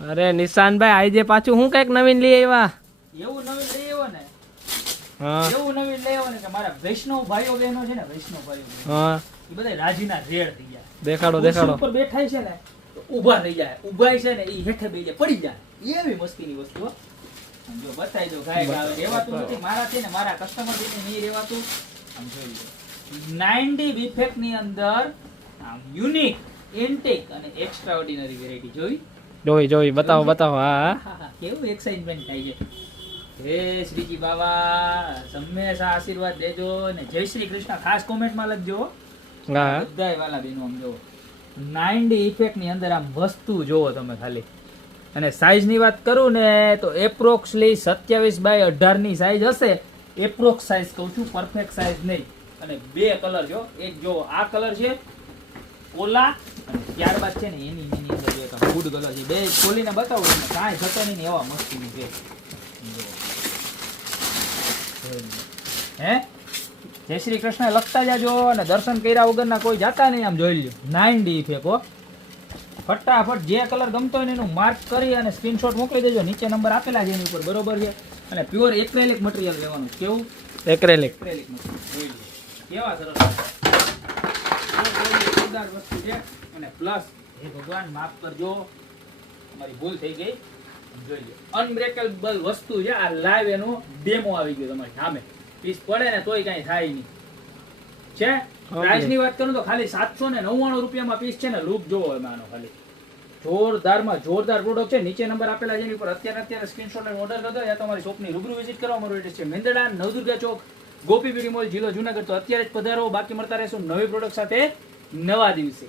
અરે નિશાનભાઈ આજે પાછું હું કઈક નવીન લઈ આવ્યા? એવું નવીન લઈ આવ્યો ને, હા એવું નવીન લઈ આવ્યો ને કે મારા વૈષ્ણવ ભાઈઓ બહેનો છે ને, વૈષ્ણવ ભાઈઓ બહેનો, હા એ બધા રાજીના રેડ થઈ ગયા. દેખાડો ખુરશી દેખાડો. ઉપર બેઠાય છે ને તો ઊભા થઈ જાય, ઊભાય છે ને એ હેઠે બેસી જાય, પડી જાય. એવી મસ્તીની વસ્તુ હો. જો બતાવી દો, ગાય ગાવે રેવાતું નથી મારા છે ને, મારા કસ્ટમર છે ને નહીં રેવાતું. આમ જોઈ લો 90 બીફેક્ટ ની અંદર આમ યુનિક, એન્ટિક અને એક્સ્ટ્રા ઓર્ડિનરી વેરાયટી જોઈ. જોઈ બતાવો બતાવો. હા હા, કેવું એક્સાઇટમેન્ટ થાય છે. હે શ્રીજી બાબા હંમેશા આશીર્વાદ દેજો ને જય શ્રી કૃષ્ણ ખાસ કોમેન્ટમાં લખજો. હા બધાય વાલા બેનો આમ જોવો 90 ઇફેક્ટ ની અંદર આમ વસ્તુ જોવો તમે ખાલી. અને સાઈઝ ની વાત કરું ને તો એપ્રોક્સલી 27x18 ની સાઈઝ હશે. એપ્રોક્સ સાઈઝ કહું છું, પરફેક્ટ સાઈઝ નહીં. અને બે કલર જો, એક જો આ કલર છે ઓલા, અને ત્યારબાદ છે ને એની અંદર જો એક વુડ કલર છે. બે ખોલીને બતાવો તમને કાંઈ થતો નહીં એવા મસ્તીનું છે. હે જય શ્રી કૃષ્ણ લખતા જાજો અને દર્શન કર્યા વગરના કોઈ જાતા નહીં. આમ જોઈ લ્યો 90 ઇફેક્ટ હો. ફટાફટ જે કલર ગમતો હોય ને એનું માર્ક કરી અને સ્ક્રીનશોટ મોકલી દેજો. નીચે નંબર આપેલા છે એની ઉપર, બરોબર છે. અને પ્યોર એક્રેલિક મટીરીયલ લેવાનું. કેવું? એક્રેલિક. એક્રેલિક મટીરીયલ કેવા સરસ જોરદાર વસ્તુ છે. અને પ્લસ હે ભગવાન માફ કરજો, અમારી ભૂલ થઈ ગઈ. જોઈ લો અનબ્રેકેબલ વસ્તુ છે. આ લાઈવ એનો ડેમો આવી ગયો તમારી સામે. પીસ પડે ને તોય કઈ થાય નહીં છે. પ્રાઇસ ની વાત કરું તો ખાલી 799 રૂપિયામાં પીસ છે ને. લુક જોવો એમાં આનો ખાલી જોરદારમાં જોરદાર પ્રોડક્ટ છે. નીચે નંબર આપેલા છે એની ઉપર અત્યારે સ્ક્રીનશોટ લઈને ઓર્ડર કરજો યા તમારી શોપની રૂબરૂ વિઝિટ કરો. અમારું એડ્રેસ છે મેંદરડા, નવદુર્ગા ચોક, ગોપી બ્યુટી મોલ, જિલ્લો જુનાગઢ. તો અત્યારે જ પધારો. બાકી મળતા રહેશું નવી પ્રોડક્ટ સાથે નવા દિવસે.